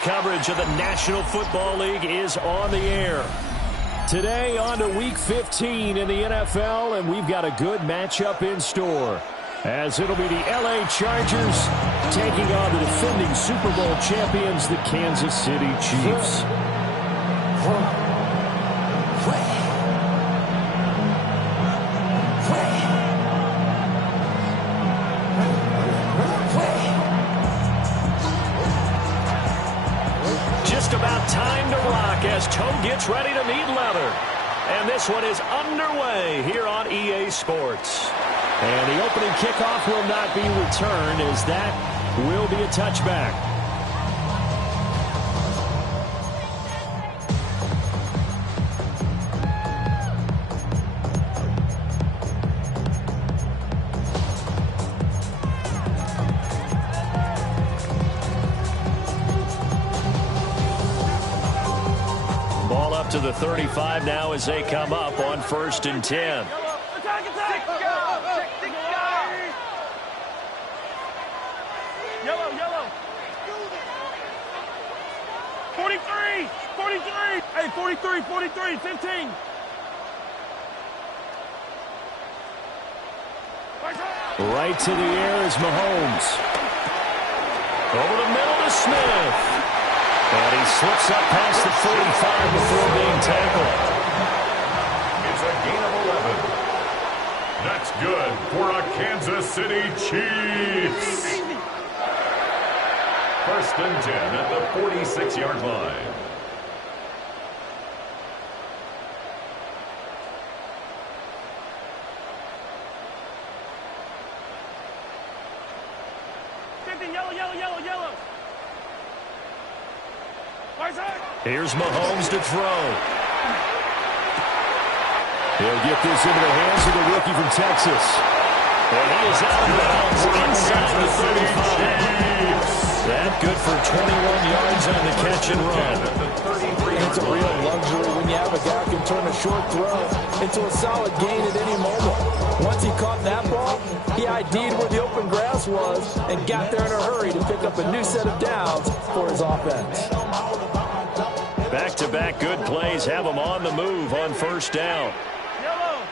Coverage of the National Football League is on the air. Today on to Week 15 in the NFL, and we've got a good matchup in store, as it'll be the LA Chargers taking on the defending Super Bowl champions, the Kansas City Chiefs. Just about time to rock as Toe gets ready to meet leather. And this one is underway here on EA Sports. And the opening kickoff will not be returned, as that will be a touchback. Ball up to the 35 now as they come up on 1st and 10. Yellow. 43. Hey, 43, 15. Right to the air is Mahomes. Over the middle to Smith. And he slips up past the 45 before being tackled. It's a gain of 11. That's good for a Kansas City Chiefs. 1st and 10 at the 46-yard line. Yellow. Here's Mahomes to throw. He'll get this into the hands of the rookie from Texas. And he is out of bounds inside the 35. That good for 21 yards on the catch and run. It's a real luxury when you have a guy who can turn a short throw into a solid gain at any moment. Once he caught that ball, he ID'd where the open grass was and got there in a hurry to pick up a new set of downs for his offense. Back-to-back good plays have him on the move on 1st down. Yellow.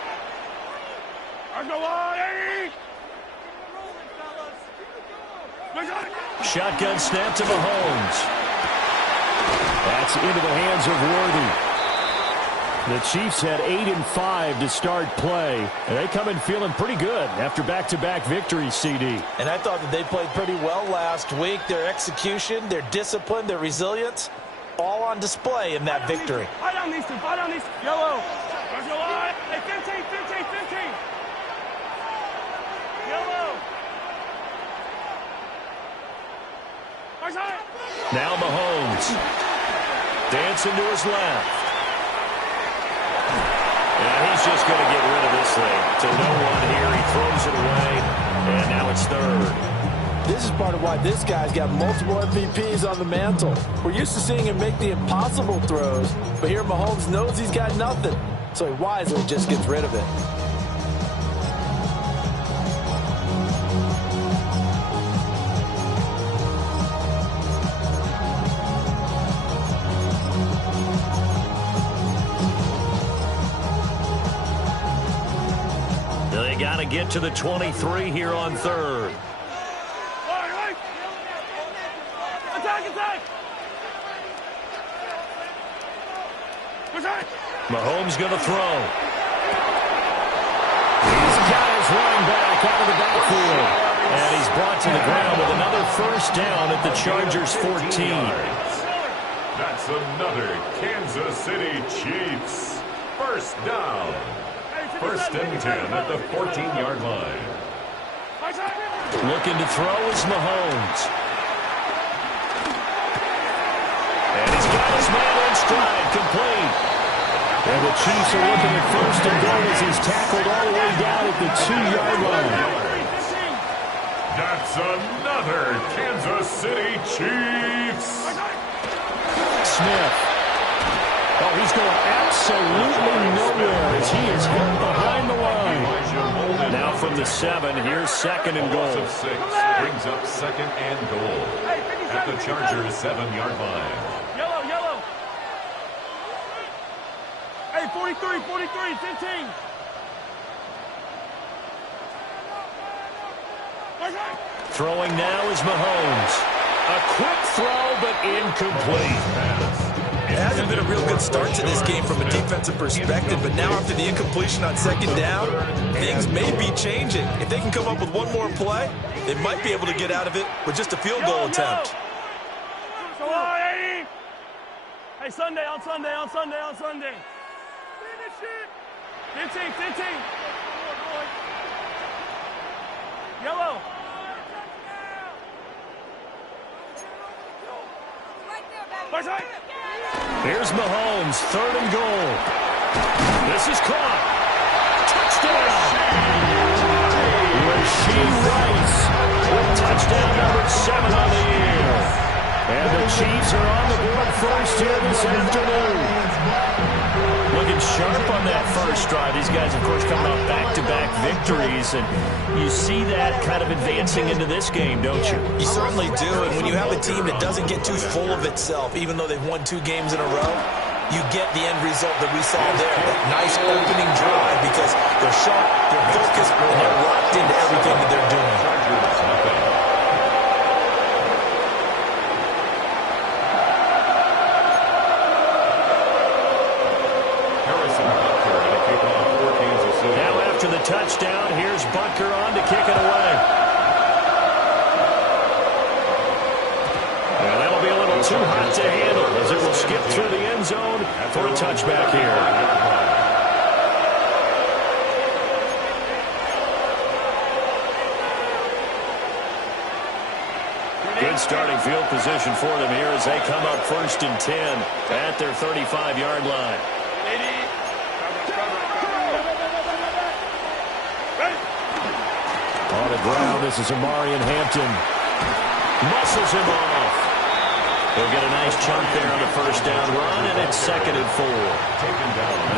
Shotgun snap to Mahomes. That's into the hands of Worthy. The Chiefs had 8 and 5 to start play, and they come in feeling pretty good after back-to-back victories, CD. And I thought that they played pretty well last week. Their execution, their discipline, their resilience, all on display in that victory. Fight on these two. Yellow. Hey, 15. Yellow. Now Mahomes. Dancing to his left. And he's just going to get rid of this thing. To no one here. He throws it away. And now it's 3rd. This is part of why this guy's got multiple MVPs on the mantle. We're used to seeing him make the impossible throws, but here Mahomes knows he's got nothing, so he wisely just gets rid of it. They got to get to the 23 here on 3rd. Mahomes going to throw. He's got his running back out of the backfield. And he's brought to the ground with another 1st down at the Chargers 14. That's another Kansas City Chiefs. 1st down. 1st and 10 at the 14-yard line. Looking to throw is Mahomes. And he's got his man in stride, complete. And the Chiefs are looking at 1st and goal as he's tackled all the way down at the 2-yard line. That's another Kansas City Chiefs. Smith. Oh, he's going absolutely nowhere as he is hit behind the line. Now from the 7, here's 2nd and goal. Brings up 2nd and goal. at the Chargers' 7-yard line. Yellow, yellow. Hey, 43, 43, 15. Throwing now is Mahomes. A quick throw, but incomplete. It hasn't been a real good start to this game from a defensive perspective, but now after the incompletion on second down, things may be changing. If they can come up with one more play, they might be able to get out of it with just a field goal attempt. Hey, Sunday, on Sunday, on Sunday, on Sunday. 15, 15. Yellow. Here's Mahomes, 3rd and goal. This is caught. Touchdown! Rasheed Rice with touchdown number 7 on the year. And the Chiefs are on the board first here this afternoon. Looking sharp on that first drive. These guys, of course, coming off back-to-back victories, and you see that kind of advancing into this game, don't you? You certainly do, and when you have a team that doesn't get too full of itself, even though they've won 2 games in a row, you get the end result that we saw there, that nice opening drive, because they're sharp, they're focused, and they're locked into everything that they're doing. To the touchdown. Here's Bunker on to kick it away. And that'll be a little too hot to handle as it will skip through the end zone for a touchback here. Good starting field position for them here as they come up 1st and 10 at their 35-yard line. On the ground, this is Amarian Hampton. Muscles him off. They'll get a nice chunk there on the first down run, and it's 2nd and 4.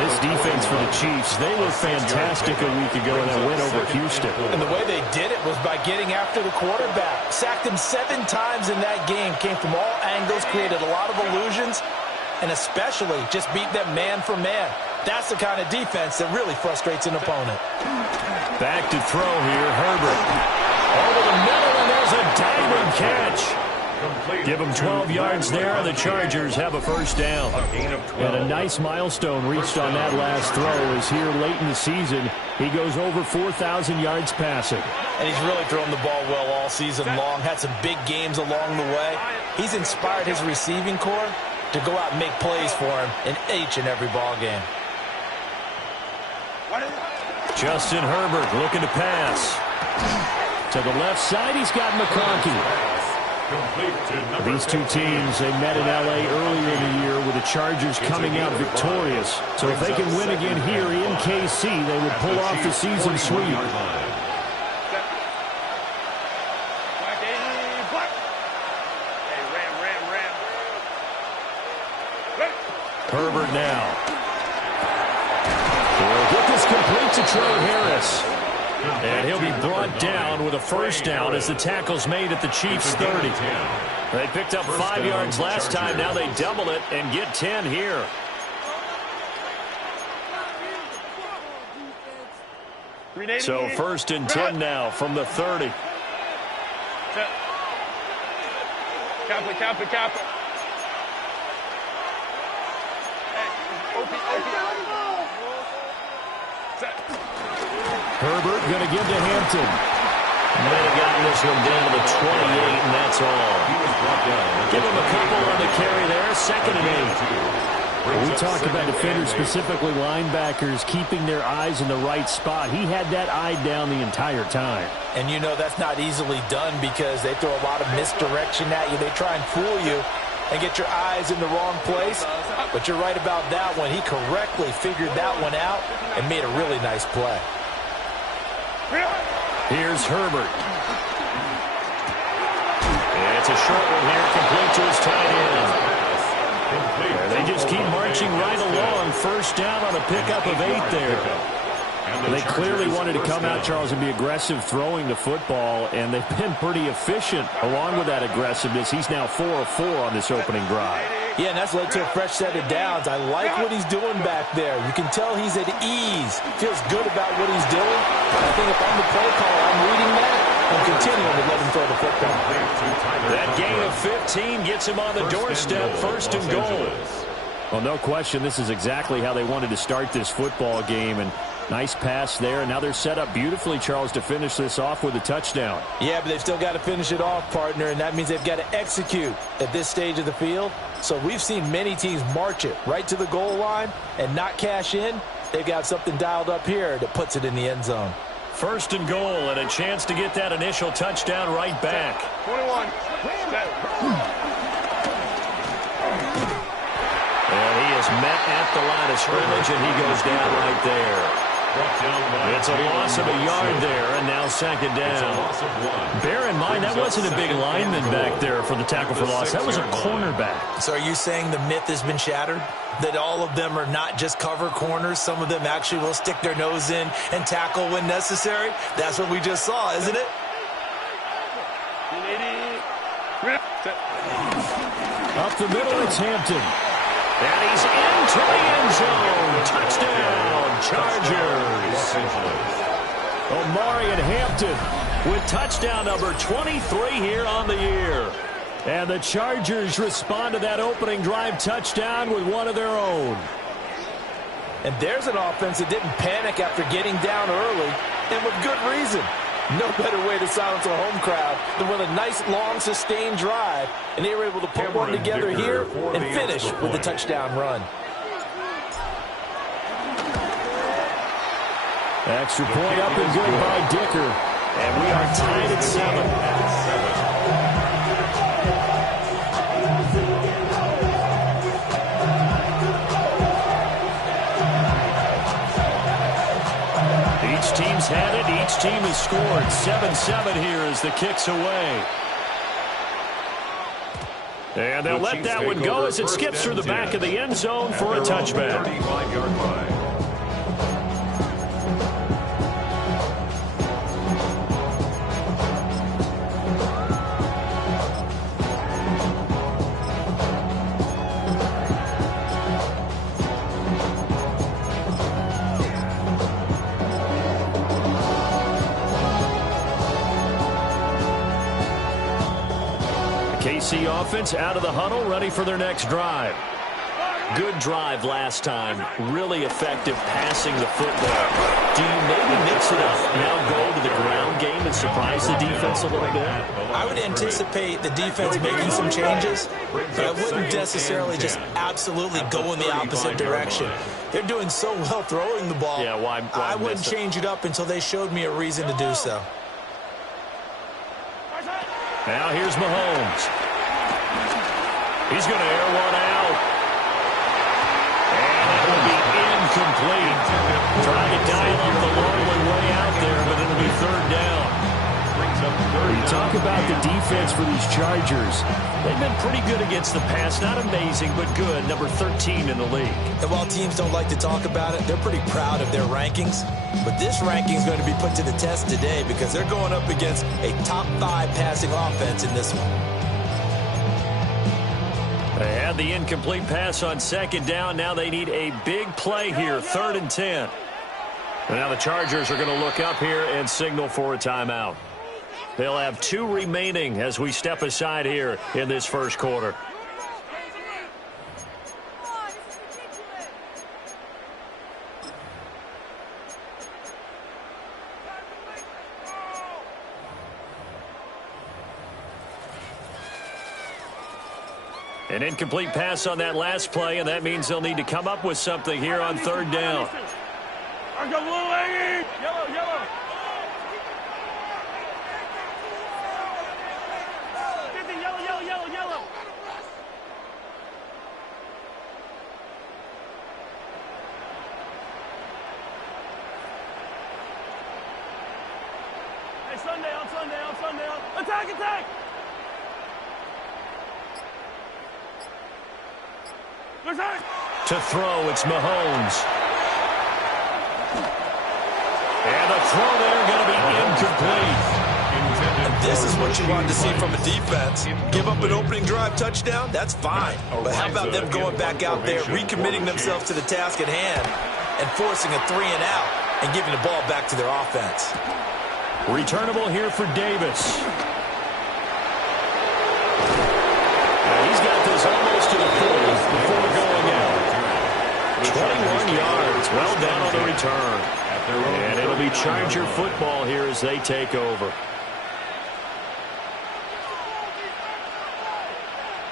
This defense for the Chiefs, they were fantastic a week ago in that win over Houston. And the way they did it was by getting after the quarterback. Sacked him 7 times in that game. Came from all angles, created a lot of illusions, and especially just beat them man for man. That's the kind of defense that really frustrates an opponent. Back to throw here, Herbert. Over the middle, and there's a diving catch. Give them 12 yards there, and the Chargers have a first down. And a nice milestone reached on that last throw is here late in the season. He goes over 4,000 yards passing. And he's really thrown the ball well all season long. Had some big games along the way. He's inspired his receiving corps to go out and make plays for him in each and every ball game. Justin Herbert looking to pass. To the left side, he's got McConkey. These 2 teams, they met in L.A. earlier in the year with the Chargers coming out victorious. So if they can win again here in KC, they would pull off the season sweep. Herbert now. He'll get this complete to Trey Harris. And he'll be brought down with a first down as the tackle's made at the Chiefs' 30. They picked up 5 yards last time. Now they double it and get 10 here. So 1st and 10 now from the 30. Cap it. Herbert going to give to Hampton. Might have gotten this one down to the 28, and that's all. Give him a couple on the carry there. 2nd and 8. We talked about defenders, specifically linebackers, keeping their eyes in the right spot. He had that eye down the entire time. And you know that's not easily done because they throw a lot of misdirection at you. They try and fool you and get your eyes in the wrong place. But you're right about that one. He correctly figured that one out and made a really nice play. Here's Herbert. And it's a short one here, complete to his tight end. They just keep marching right along. First down on a pickup of 8 there. They clearly wanted to come out, Charles, and be aggressive throwing the football, and they've been pretty efficient along with that aggressiveness. He's now 4 of 4 on this opening drive. Yeah, and that's led to a fresh set of downs. I like what he's doing back there. You can tell he's at ease. Feels good about what he's doing. I think if I'm the play caller, I'm reading that and continuing to let him throw the football. That gain of 15 gets him on the doorstep, first and goal. Well, no question, this is exactly how they wanted to start this football game, and nice pass there, and now they're set up beautifully, Charles, to finish this off with a touchdown. Yeah, but they've still got to finish it off, partner, and that means they've got to execute at this stage of the field. So we've seen many teams march it right to the goal line and not cash in. They've got something dialed up here that puts it in the end zone. First and goal, and a chance to get that initial touchdown right back. 21. And he is met at the line of scrimmage, and he goes down right there. It's a loss of a yard there, and now second down. Bear in mind, that wasn't a big lineman back there for the tackle for loss. That was a cornerback. So are you saying the myth has been shattered? That all of them are not just cover corners? Some of them actually will stick their nose in and tackle when necessary? That's what we just saw, isn't it? Up the middle, it's Hampton. And he's into the end zone. Touchdown, Chargers. Omari and Hampton with touchdown number 23 here on the year. And the Chargers respond to that opening drive touchdown with one of their own. And there's an offense that didn't panic after getting down early, and with good reason. No better way to silence a home crowd than with a nice, long, sustained drive. And they were able to put one together here and finish with a touchdown run. Extra point up and good by Dicker. And we are tied at 7. Each team's had it. Each team has scored. 7-7 here as the kick's away. And they'll let that one go as it skips through the back of the end zone for a touchback. 35-yard line. KC offense out of the huddle, ready for their next drive. Good drive last time. Really effective passing the football. Do you maybe mix it up, now go to the ground game and surprise the defense a little bit? I would anticipate the defense making some changes, but I wouldn't necessarily just absolutely go in the opposite direction. They're doing so well throwing the ball. Yeah, why I wouldn't change it up until they showed me a reason to do so. Now here's Mahomes. He's going to air one out. And it will be incomplete. Trying to dial up the long way out there, but it'll be third down. You talk about the defense for these Chargers. They've been pretty good against the pass. Not amazing, but good. Number 13 in the league. And while teams don't like to talk about it, they're pretty proud of their rankings. But this ranking is going to be put to the test today because they're going up against a top 5 passing offense in this one. They had the incomplete pass on second down. Now they need a big play here, 3rd and 10. And now the Chargers are going to look up here and signal for a timeout. They'll have 2 remaining as we step aside here in this first quarter. An incomplete pass on that last play, and that means they'll need to come up with something here on 3rd down. Yellow. Hey, Sunday. Attack! To throw, it's Mahomes. And the throw there going to be incomplete. And this is what you want to see from a defense. Give up an opening drive touchdown, that's fine. But how about them going back out there, recommitting themselves to the task at hand, and forcing a 3-and-out and giving the ball back to their offense. Returnable here for Davis. He's got this almost to the 40 before going out. 21 yards, well down on the return. And it'll be Charger football here as they take over.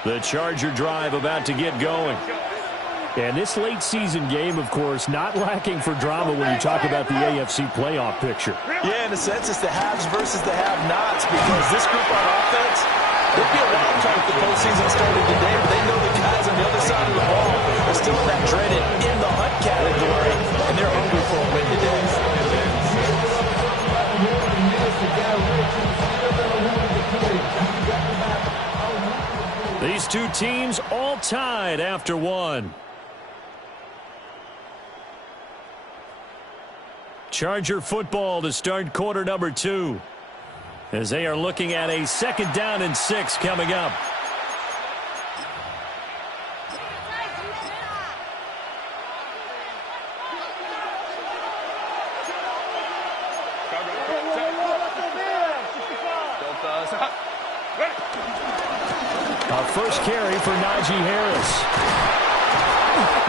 The Charger drive about to get going. And this late season game, of course, not lacking for drama when you talk about the AFC playoff picture. Yeah, in a sense, it's the haves versus the have-nots, because this group on offense, they'd be a wild card if the postseason started today, but they know the guys on the other side of the ball are still in that dreaded in-the-hunt category, and they're hungry for a win today. These two teams all tied after one. Charger football to start quarter number 2, as they are looking at a 2nd down and 6 coming up. A first carry for Najee Harris.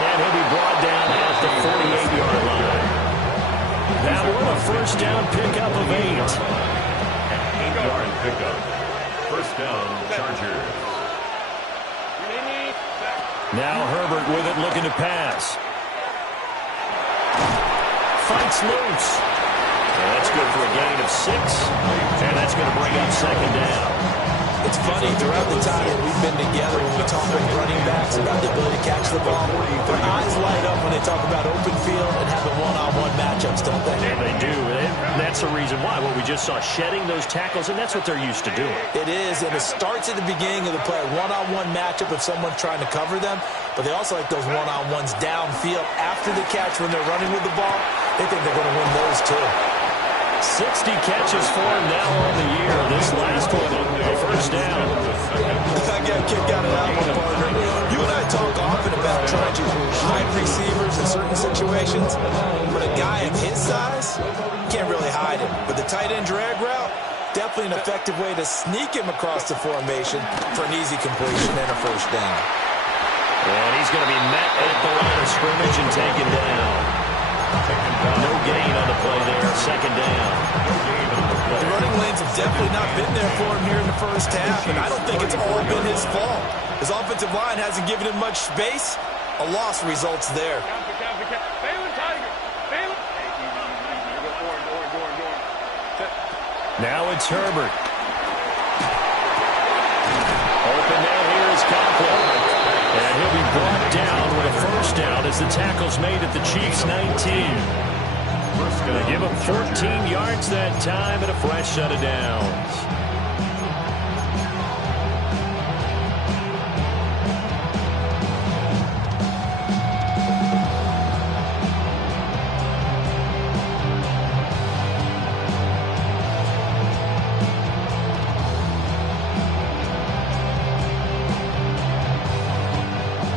And he'll be brought down at the 48-yard line. That one a first down pickup of 8. An 8-yard pickup. First down, Chargers. Now Herbert with it, looking to pass. Fights loose. And that's good for a gain of 6. And that's going to bring up 2nd down. It's funny, throughout the time that we've been together, when we talk with running backs about the ability to catch the ball, their eyes light up when they talk about open field and having one-on-one matchups, don't they? Yeah, they do. And that's the reason why. Well, we just saw shedding those tackles, and that's what they're used to doing. It is, and it starts at the beginning of the play, a one-on-one matchup if someone's trying to cover them, but they also like those one-on-ones downfield after the catch when they're running with the ball. They think they're going to win those, too. 60 catches for him now on the year. This last one, a first down. I got a kick out of that one, partner. You and I talk often about trying to hide receivers in certain situations, but a guy of his size, you can't really hide him. But the tight end drag route, definitely an effective way to sneak him across the formation for an easy completion and a first down. And he's going to be met at the line of scrimmage and taken down. No gain on the play there, 2nd down. The running lanes have definitely not been there for him here in the first half, and I don't think it's all been his fault. His offensive line hasn't given him much space. A loss results there. Now it's Herbert. Open now here is Conklin. And he'll be brought down with a first down as the tackle's made at the Chiefs' 19. Going to give him 14 yards that time and a fresh set of downs.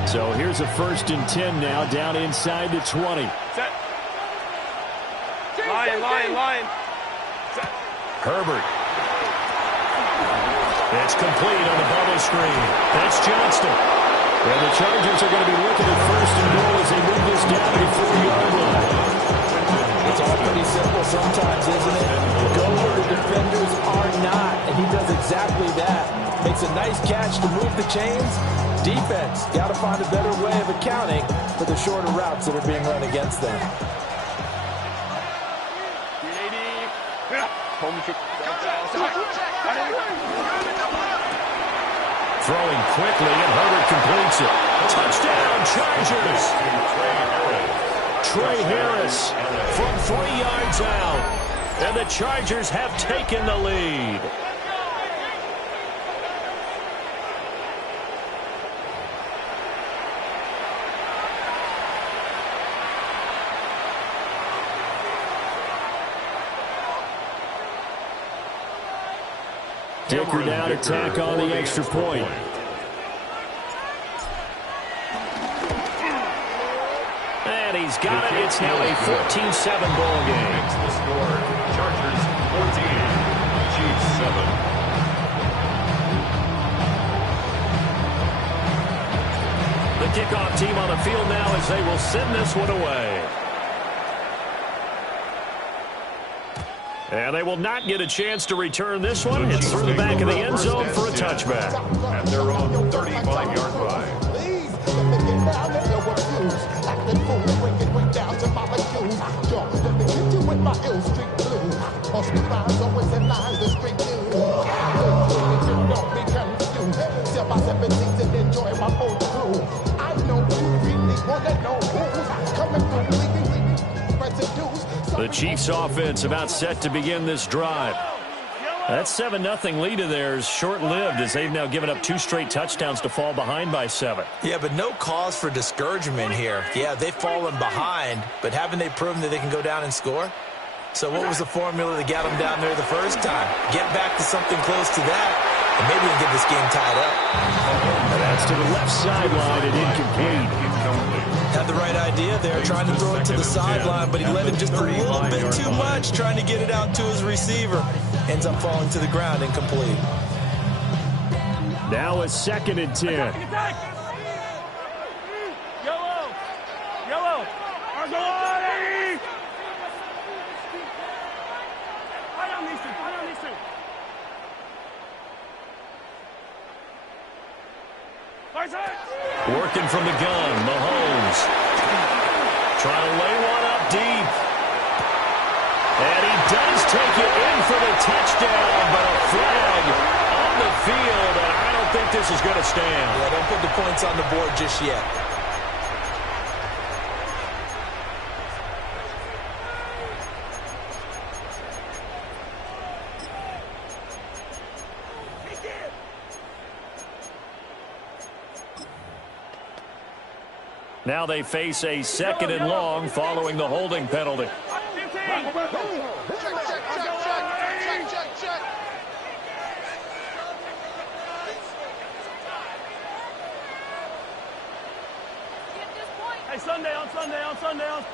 So here's a 1st and 10 now, down inside the 20. Set. Line. Set. Herbert. It's complete on the bubble screen. That's Johnston. And the Chargers are going to be looking at 1st and goal as they move this down to the 4-yard line. It's all pretty simple sometimes, isn't it? Go where the defenders are not, and he does exactly that. Makes a nice catch to move the chains. Defense, got to find a better way of accounting for the shorter routes that are being run against them. Throwing quickly, and Herbert completes it. Touchdown, Chargers! Trey Harris from 3 yards out. And the Chargers have taken the lead. Taker down to tack on the extra point. And he's got it. It's now a 14-7 ball game. Makes the score. Chargers 14, Chiefs 7. The kickoff team on the field now as they will send this one away. And they will not get a chance to return this one. It's through the back of the end zone for a touchback. At their own 35-yard line. The Chiefs offense about set to begin this drive. That 7-0 lead of theirs short-lived as they've now given up 2 straight touchdowns to fall behind by 7. Yeah, but no cause for discouragement here. Yeah, they've fallen behind, but haven't they proven that they can go down and score? So what was the formula that got them down there the first time? Get back to something close to that, and maybe we can get this game tied up. And that's to the left sideline and incomplete. Had the right idea there, trying to throw it to the sideline, but he let him just a little bit too much, trying to get it out to his receiver. Ends up falling to the ground, incomplete. Now a 2nd and 10. Yellow. Yellow. Argolani. Fight on these two. Fight on these two. Working from the gun, Mahomes. Trying to lay one up deep. And he does take it in for the touchdown, but a flag on the field, and I don't think this is going to stand. Yeah, don't put the points on the board just yet. Now they face a 2nd and long following the holding penalty. Hey, Sunday on.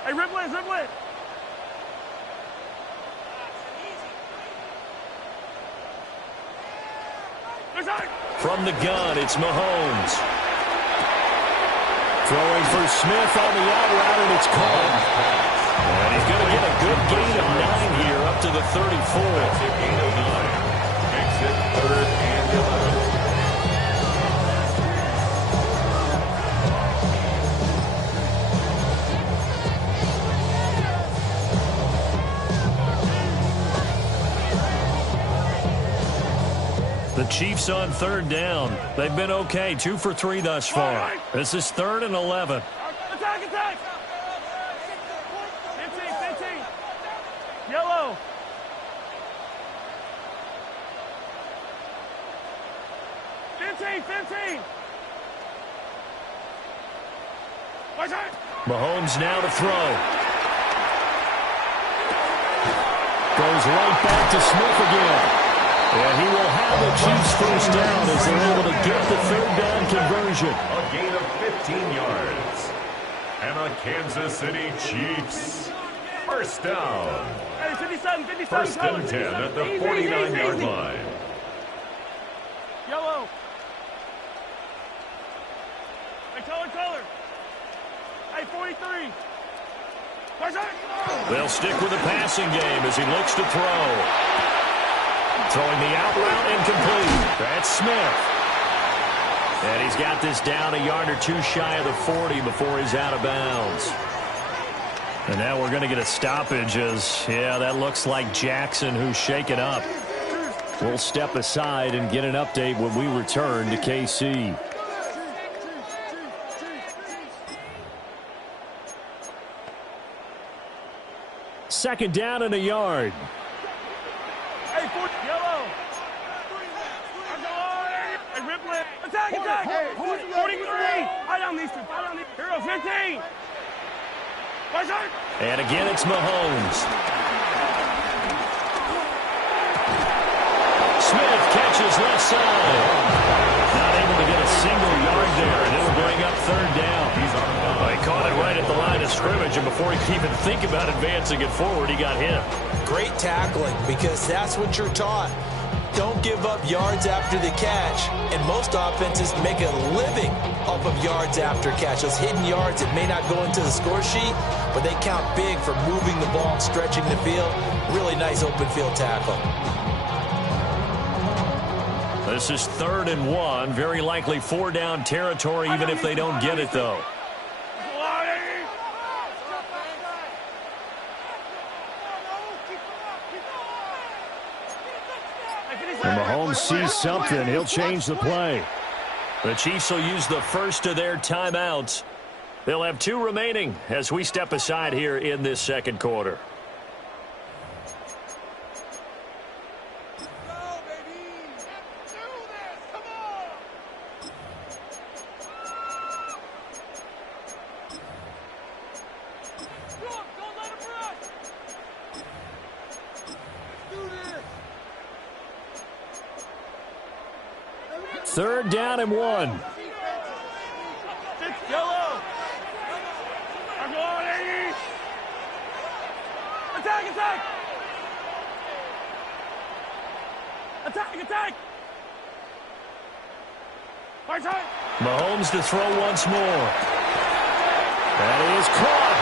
Hey, ripple it. From the gun, it's Mahomes. Throwing for Smith on the out route, and it's caught. And he's going to get a good gain of 9 here, up to the 34. That's a gain of 9. Makes it 3rd and 11. The Chiefs on 3rd down. They've been okay, 2 for 3 thus far. This is 3rd and 11. Attack! 15. Yellow. Fifteen. Mahomes now to throw. Goes right back to Smith again. And he will have the Chiefs first down as they're able to get the 3rd down conversion. A gain of 15 yards. And a Kansas City Chiefs first down. Hey, 57. 1st and 10 at the 49-yard line. Yellow. Hey, color. Hey, 43. They'll stick with the passing game as he looks to throw. Throwing the out route incomplete. That's Smith. And he's got this down a yard or 2 shy of the 40 before he's out of bounds. And now we're going to get a stoppage as, that looks like Jackson who's shaken up. We'll step aside and get an update when we return to KC. Second down and a yard. Hey, yellow. Hey, ripple it. Attack. 43. Fight on these two. Hero, 15. And again, it's Mahomes. Smith catches inside. Not able to get a single yard there, and it'll bring up third down. He caught it right at the line of scrimmage, and before he could even think about advancing it forward, he got hit. Great tackling, because that's what you're taught. Don't give up yards after the catch, and most offenses make a living off of yards after catch. Those hidden yards that may not go into the score sheet, but they count big for moving the ball and stretching the field. Really nice open field tackle. This is 3rd and 1. Very likely 4-down territory, even if they don't get it, though. And Mahomes sees something. He'll change the play. The Chiefs will use the first of their timeouts. They'll have 2 remaining as we step aside here in this second quarter. Third down and 1. Yellow. I'm going, 80. Attack, attack. Attack, attack. Right side. Mahomes to throw once more. That is caught.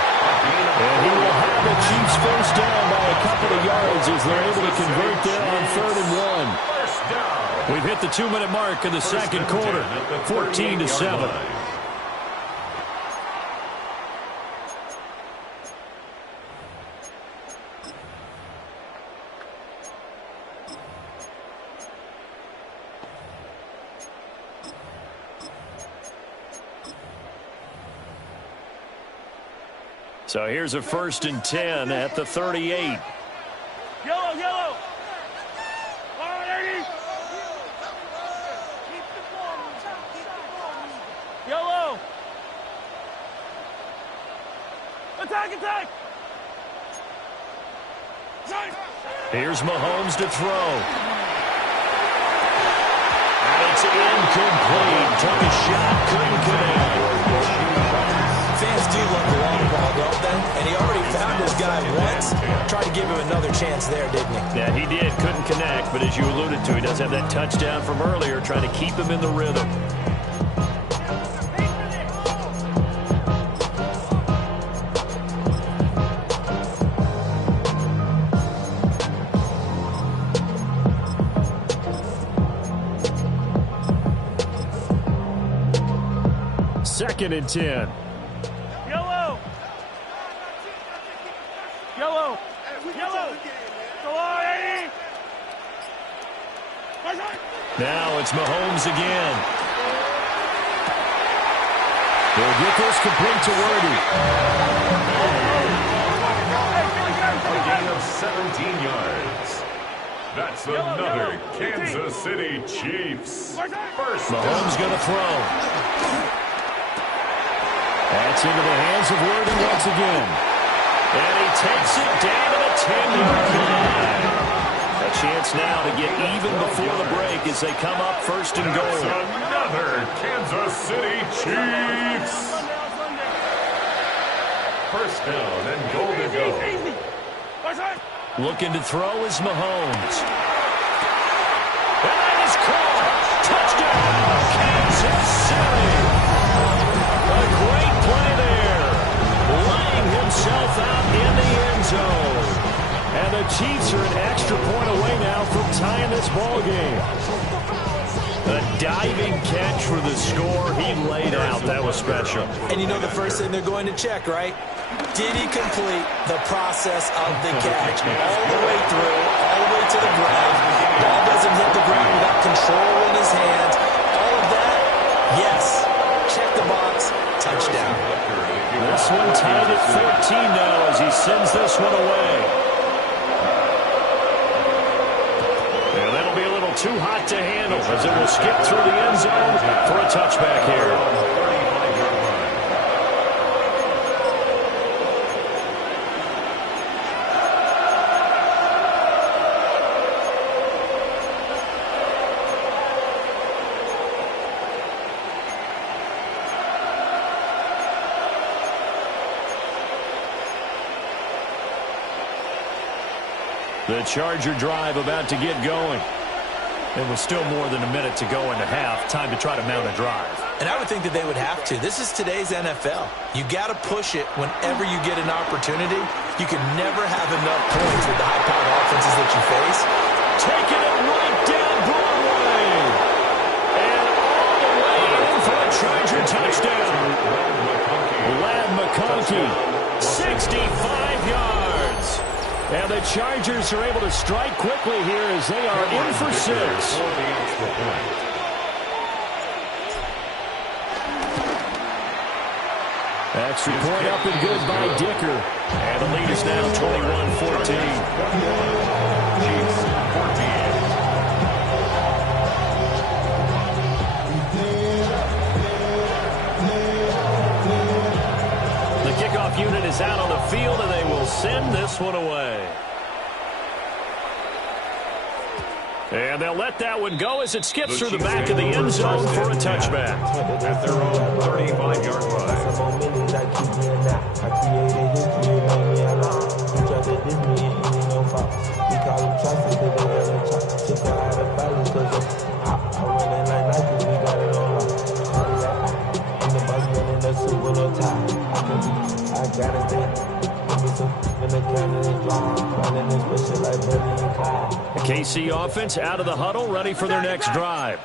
And he will have the Chiefs first down by a couple of yards as they're able to convert there on 3rd and 1. First down. We've hit the 2-minute mark in the second quarter, 14-7. So here's a 1st and 10 at the 38. Yellow, yellow. Yellow. Attack, attack. Here's Mahomes to throw. And it's incomplete. Took a shot, couldn't connect. Fans do love the long ball, don't they? And he already found his guy once. Tried to give him another chance there, didn't he? Yeah, he did. Couldn't connect, but as you alluded to, he does have that touchdown from earlier, trying to keep him in the rhythm. Second and 10. Yellow. Yellow. Yellow. Go on, 80. Now it's Mahomes again. He'll get this complete to Worthy. A gain of 17 yards. That's another Kansas City Chiefs. First Mahomes going to throw. That's into the hands of Worthy once again. And he takes it down to the 10-yard line. A chance now to get even before the break as they come up 1st and goal. That's another Kansas City Chiefs. First down and goal to go. Looking to throw is Mahomes. And that is caught. Touchdown, Kansas City. A great play there. Laying himself out in the end zone. And the Chiefs are an extra point away now from tying this ball game. A diving catch for the score. He laid out. That was special. And you know the first thing they're going to check, right? Did he complete the process of the catch? All the way through, all the way to the ground. Ball doesn't hit the ground without control in his hands. All of that, yes. Check the box. Touchdown. This one tied at 14 now as he sends this one away. And that'll be a little too hot to handle as it will skip through the end zone for a touchback here. The Charger drive about to get going. There was still more than a minute to go in the half. Time to try to mount a drive. And I would think that they would have to. This is today's NFL. You got to push it whenever you get an opportunity. You can never have enough points with the high-powered offenses that you face. Taking it right down Broadway. And all the way in for a Charger touchdown. Lad McConkey, 65 yards. And the Chargers are able to strike quickly here as they are in for 6. Extra point up and good by Dicker. And the lead is now 21-14. Unit is out on the field, and they will send this one away. And they'll let that one go as it skips through the back of the end zone for a touchback. At their own 35-yard line. The KC offense out of the huddle, ready for their next drive.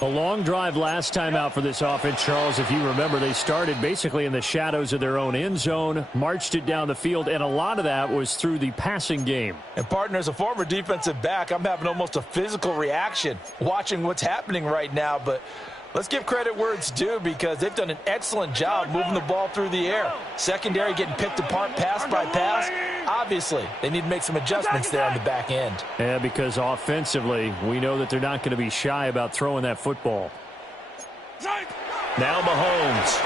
A long drive last time out for this offense, Charles. If you remember, they started basically in the shadows of their own end zone, marched it down the field, and a lot of that was through the passing game. And, partner, as a former defensive back, I'm having almost a physical reaction watching what's happening right now, but let's give credit where it's due because they've done an excellent job moving the ball through the air. Secondary getting picked apart pass by pass. Obviously, they need to make some adjustments there on the back end. Yeah, because offensively, we know that they're not going to be shy about throwing that football. Now Mahomes.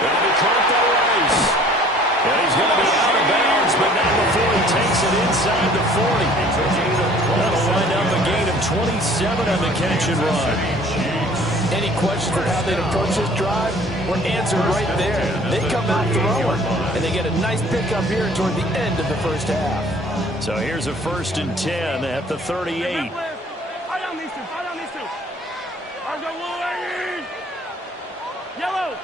Going to be caught by Rice. And he's going to be out of bounds, but not before he takes it inside the 40. That'll wind up a gain of 27 on the catch and run. Any questions of how they'd approach this drive were answered right there. They come out throwing, and they get a nice pickup here toward the end of the first half. So here's a 1st and 10 at the 38. Fight on these two. Fight on these two. Let's go, Wolverine. Yellow.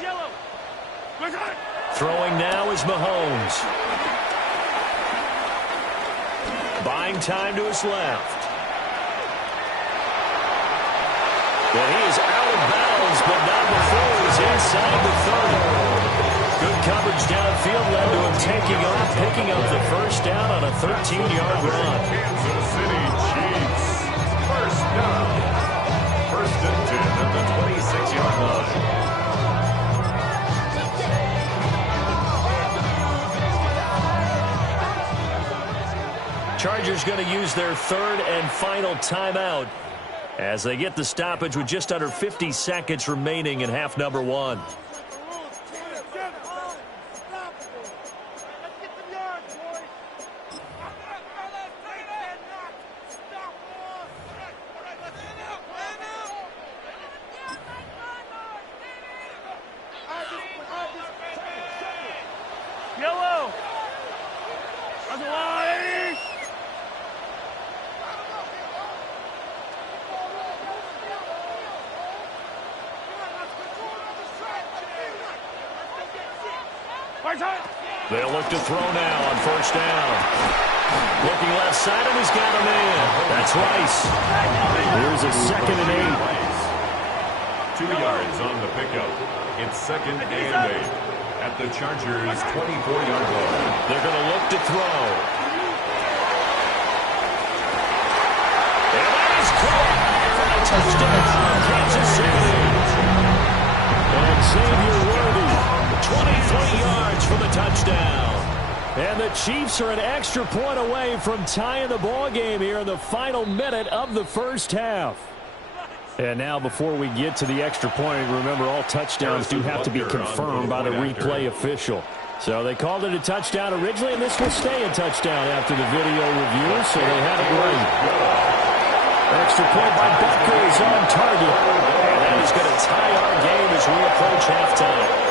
Yellow. Throwing now is Mahomes. Buying time to his left. Well, he is out of bounds, but not before he's inside the 30. Good coverage downfield led to him taking off, picking up the first down on a 13-yard run. Kansas City Chiefs. First down. 1st and 10 at the 26-yard line. Chargers going to use their 3rd and final timeout as they get the stoppage with just under 50 seconds remaining in half number 1. Yellow. They'll look to throw now on 1st down. Looking left side, and he's got a man. That's Rice. Here's a 2nd and 8. 2 yards on the pickup. It's 2nd and 8 at the Chargers' 24-yard line. They're going to look to throw. And that is caught for a touchdown, Kansas City. And Xavier Worthy, 23 yards for the touchdown. And the Chiefs are an extra point away from tying the ball game here in the final minute of the first half. And now before we get to the extra point, remember all touchdowns do have to be confirmed by the replay official. So they called it a touchdown originally, and this will stay a touchdown after the video review, so they had it right. Extra point by Butker is on target. And that is going to tie our game as we approach halftime.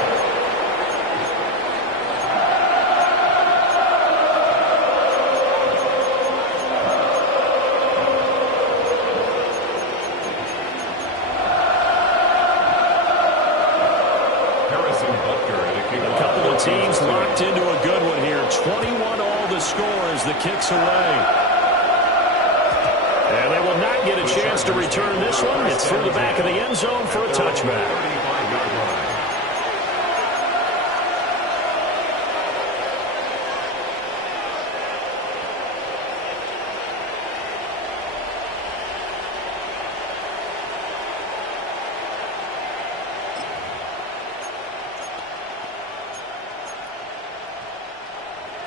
Teams locked into a good one here. 21 all the score as the kick's away. And they will not get a chance to return this one. It's through the back of the end zone for a touchback.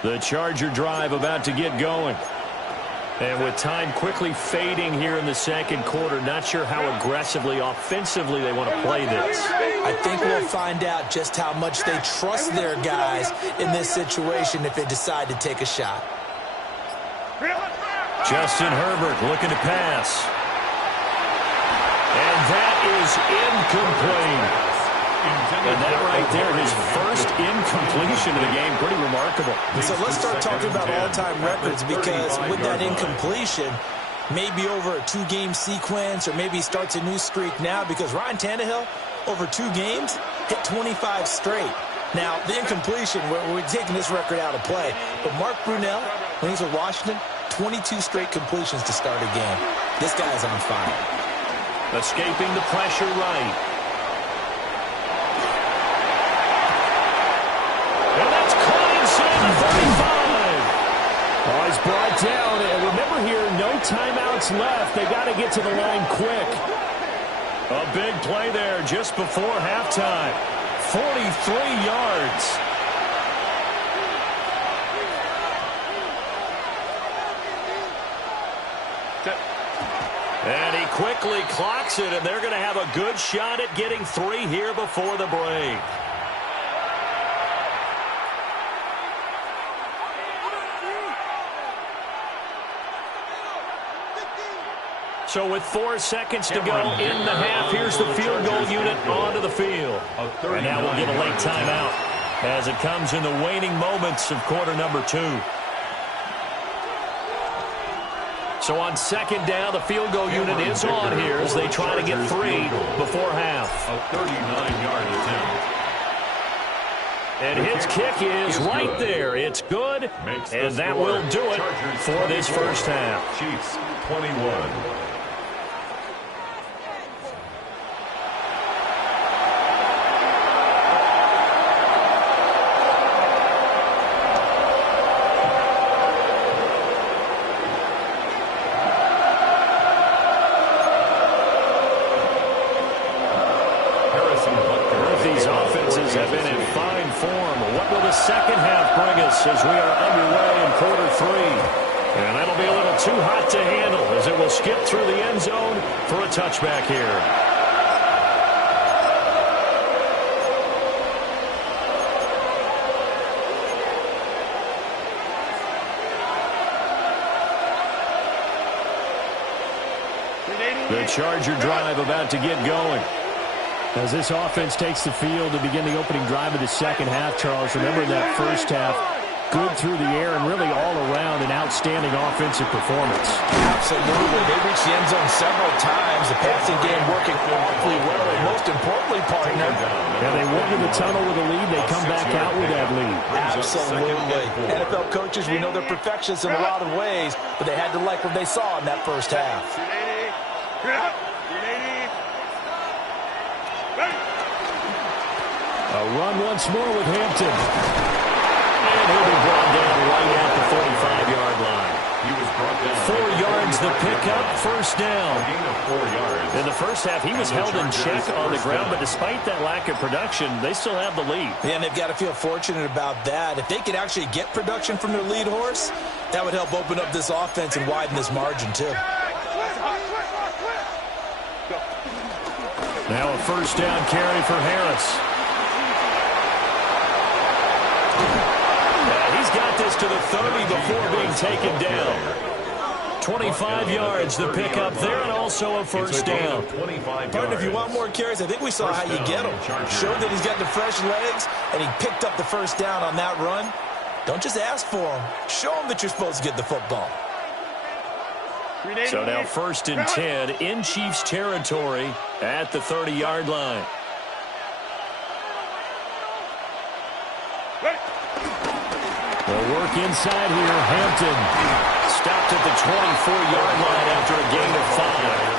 The Charger drive about to get going. And with time quickly fading here in the second quarter, not sure how aggressively, offensively they want to play this. I think we'll find out just how much they trust their guys in this situation if they decide to take a shot. Justin Herbert looking to pass. And that is incomplete. And that right there, his first incompletion of the game, pretty remarkable. So let's start talking about all-time records, because with that incompletion, maybe over a two-game sequence, or maybe he starts a new streak now, because Ryan Tannehill, over 2 games, hit 25 straight. Now, the incompletion, we're taking this record out of play, but Mark Brunell, when he's with Washington, 22 straight completions to start a game. This guy's on fire. Escaping the pressure right. Oh, he's brought down. And remember here, no timeouts left. They got to get to the line quick. A big play there just before halftime. 43 yards. And he quickly clocks it, and they're going to have a good shot at getting 3 here before the break. So with 4 seconds to go in the half, here's the field goal unit onto the field. And now we'll get a late timeout as it comes in the waning moments of quarter number 2. So on second down, the field goal unit is on here as they try to get 3 before half. A 39-yard attempt. And his kick is right there. It's good, and that will do it for this first half. Chiefs 21. Second half bring us as we are underway in quarter 3. And that'll be a little too hot to handle as it will skip through the end zone for a touchback here. The Charger drive about to get going. As this offense takes the field to begin the opening drive of the second half, Charles, remember that first half, good through the air and really all around an outstanding offensive performance. Absolutely. They reached the end zone several times. The passing game working awfully well. And most importantly, partner, and they went to the tunnel with a lead. They come back out with that lead. Absolutely. NFL coaches, we know they're perfectionists in a lot of ways, but they had to like what they saw in that first half. A run once more with Hampton. And he'll be brought down right at the 45-yard line. He was brought down. 4 yards the pickup, first down. A gain of 4 yards. In the first half, he was held in check on the ground, but despite that lack of production, they still have the lead. Yeah, and they've got to feel fortunate about that. If they could actually get production from their lead horse, that would help open up this offense and widen this margin, too. Now a first down carry for Harris. He's got this to the 30 before being taken down. 25 yards to pick up there, and also a first down. Pardon, if you want more carries, I think we saw how you get them. Showed that he's got the fresh legs, and he picked up the first down on that run. Don't just ask for them. Show them that you're supposed to get the football. So now 1st and 10 in Chiefs territory at the 30-yard line. They'll work inside here. Hampton stopped at the 24-yard line after a gain of 5.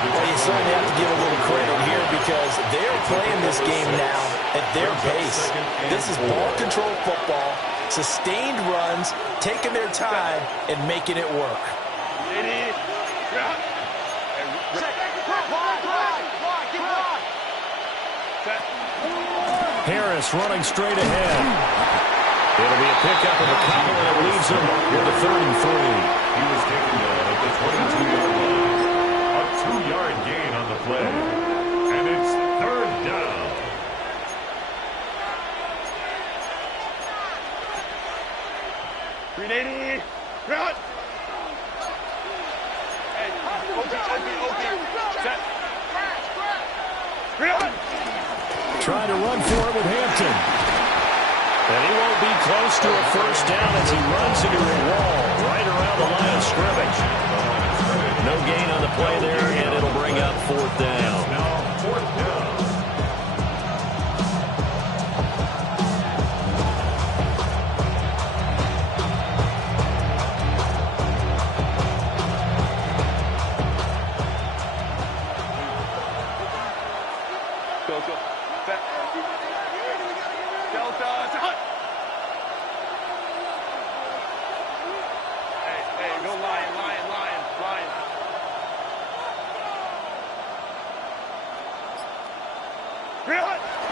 Well, you certainly have to give a little credit here because they're playing this game now at their pace. This is ball control football, sustained runs, taking their time, and making it work. Harris running straight ahead. It'll be a pickup of a couple, and it leaves him with a 3rd and 3. He was taken down at the 22-yard line. A 2-yard gain on the play. And it's 3rd down. Trying to run for it with Hampton. And he won't be close to a first down as he runs into a wall right around the line of scrimmage. No gain on the play there, and it'll bring up 4th down. Now 4th down.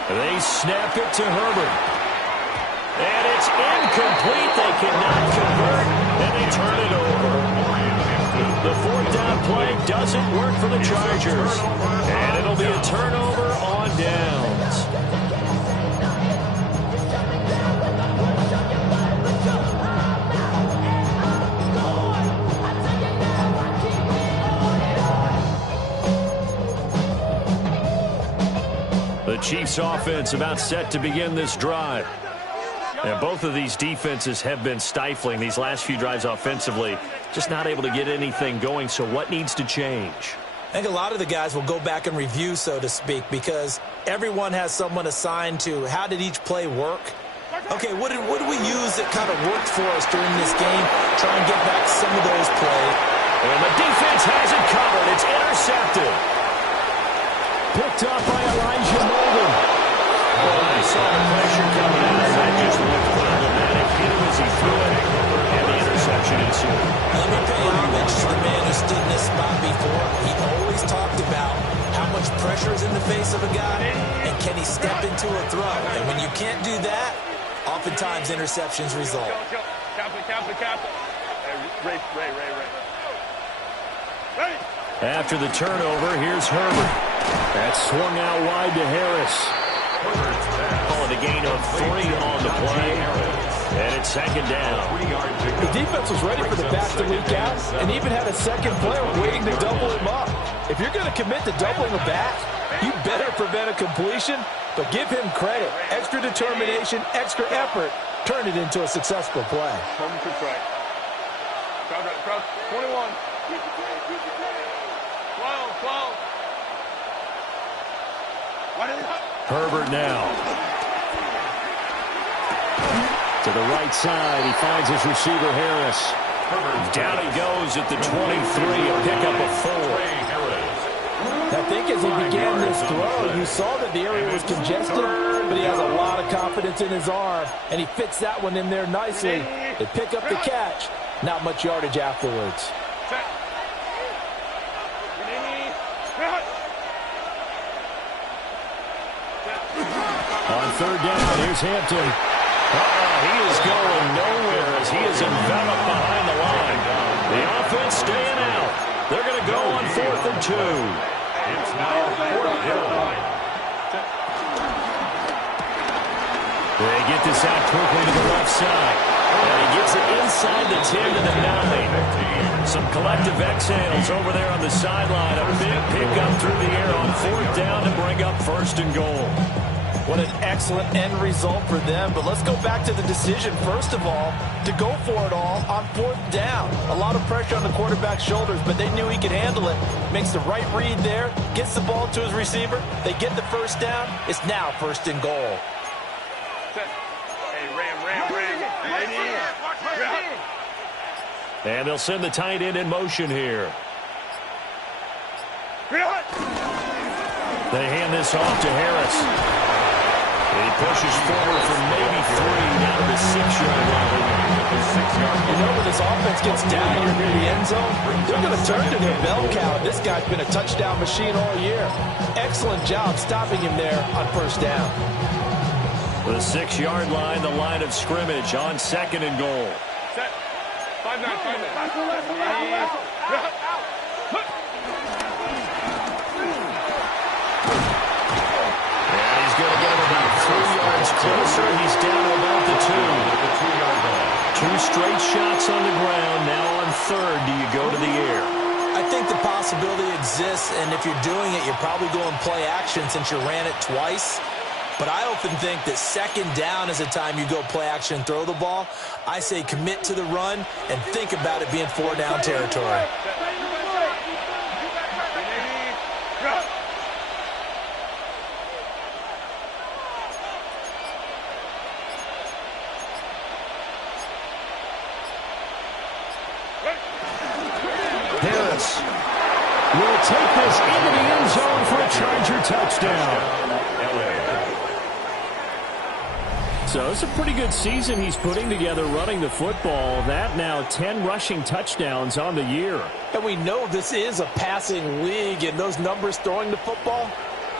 They snap it to Herbert. And it's incomplete. They cannot convert, and they turn it over. The 4th down play doesn't work for the Chargers. And it'll be a turnover on downs. The Chiefs offense about set to begin this drive. And both of these defenses have been stifling these last few drives offensively. Just not able to get anything going, so what needs to change? I think a lot of the guys will go back and review, so to speak, because everyone has someone assigned to how did each play work. Okay, what did we use that kind of worked for us during this game? Try and get back some of those plays. And the defense has it covered. It's intercepted. Picked up by Elijah Molden. Well, I saw the pressure coming in. That just looked problematic. Hit him as he threw it, and the interception ensued. Let me pay homage to the man who stood in this spot before. He always talked about how much pressure is in the face of a guy, and can he step into a throw. And when you can't do that, oftentimes interceptions result. After the turnover, here's Herbert. That swung out wide to Harris. Calling a gain of 3 on the play. And it's 2nd down. The defense was ready for the back to leak out and even had a second player waiting to double him up. If you're going to commit to doubling a back, you better prevent a completion, but give him credit. Extra determination, extra effort, turned it into a successful play. 21. 12. Herbert now. To the right side, he finds his receiver, Harris. Down he goes at the 23, a pickup of 4. I think as he began this throw, you saw that the area was congested, but he has a lot of confidence in his arm, and he fits that one in there nicely. They pick up the catch, not much yardage afterwards. On 3rd down, here's Hampton. He is going nowhere as he is enveloped behind the line. The offense staying out. They're going to go on 4th and 2. It's now 4th down. They get this out quickly to the left side. And he gets it inside the 10 to the 9. collective exhales over there on the sideline. A big pickup through the air on 4th down to bring up 1st and goal. What an excellent end result for them. But let's go back to the decision, first of all, to go for it all on 4th down. A lot of pressure on the quarterback's shoulders, but they knew he could handle it. Makes the right read there, gets the ball to his receiver. They get the 1st down. It's now 1st and goal. Hey, Ram. And they'll send the tight end in motion here. They hand this off to Harris. He pushes forward for maybe 3 down to the 6-yard line. You know, when this offense gets down here near the end zone, they're going to turn to their bell cow. This guy's been a touchdown machine all year. Excellent job stopping him there on 1st down. The 6-yard line, the line of scrimmage on 2nd and goal. Set. 5-9. And he's going to get him about 3 yards closer. He's down to about the 2-yard line. 2 straight shots on the ground. Now on 3rd, do you go to the air? I think the possibility exists, and if you're doing it, you're probably going play action since you ran it twice. But I often think that 2nd down is the time you go play action and throw the ball. I say commit to the run and think about it being 4-down territory. Harris will take this into the end zone for a Charger touchdown. So it's a pretty good season he's putting together running the football. That now 10 rushing touchdowns on the year. And we know this is a passing league, and those numbers throwing the football,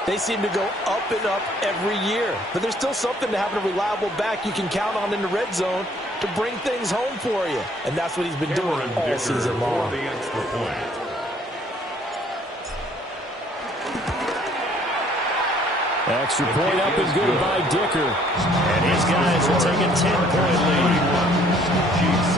they seem to go up and up every year. But there's still something to having a reliable back you can count on in the red zone to bring things home for you. And that's what he's been doing all season long. The extra point. Extra point up and good by Dicker. And his guys will take a 10-point lead. Chiefs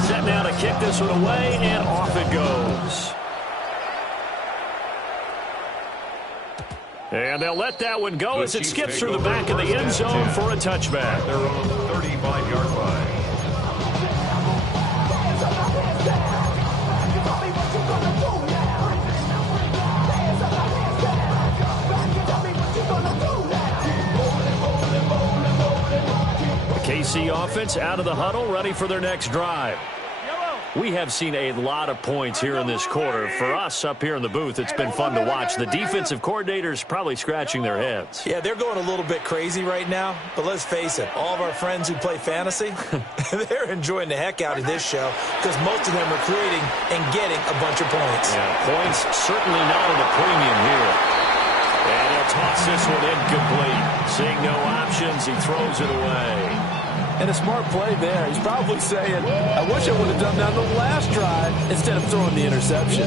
21. Set now to kick this one away, and off it goes. And they'll let that one go as it skips through the back of the end zone for a touchback. Their own 35-yard line. KC offense out of the huddle, ready for their next drive. We have seen a lot of points here in this quarter. For us up here in the booth, it's been fun to watch. The defensive coordinators probably scratching their heads. Yeah, they're going a little bit crazy right now, but let's face it, all of our friends who play fantasy, they're enjoying the heck out of this show because most of them are creating and getting a bunch of points. Yeah, points certainly not at a premium here. And he'll toss this one incomplete. Seeing no options, he throws it away. And a smart play there. He's probably saying, I wish I would have done that on the last drive instead of throwing the interception.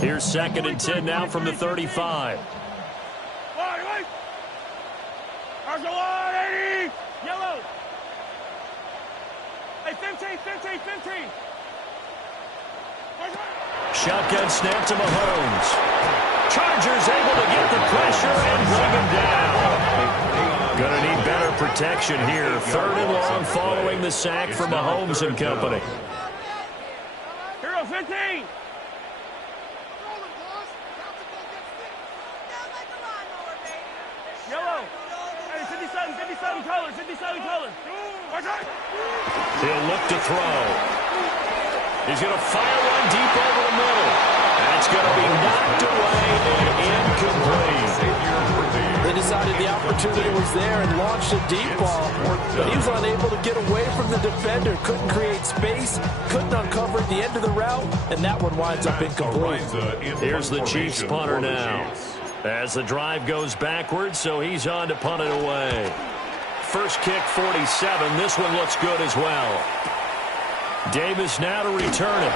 Here's 2nd and 10 now from the 35. Yellow. Hey, 15. Shotgun snap to Mahomes. Chargers able to get the pressure and bring him down. Going to need better protection here. 3rd and long following the sack from Mahomes and company. Hero 15. Yellow. Hey, 57 color. He'll look to throw. He's going to fire one deep over the middle. That's going to be knocked away and incomplete. They decided the opportunity was there and launched a deep ball, but he was unable to get away from the defender. Couldn't create space, couldn't uncover at the end of the route, and that one winds up incomplete. Here's the Chiefs punter now. As the drive goes backwards, so he's on to punt it away. First kick, 47. This one looks good as well. Davis now to return it.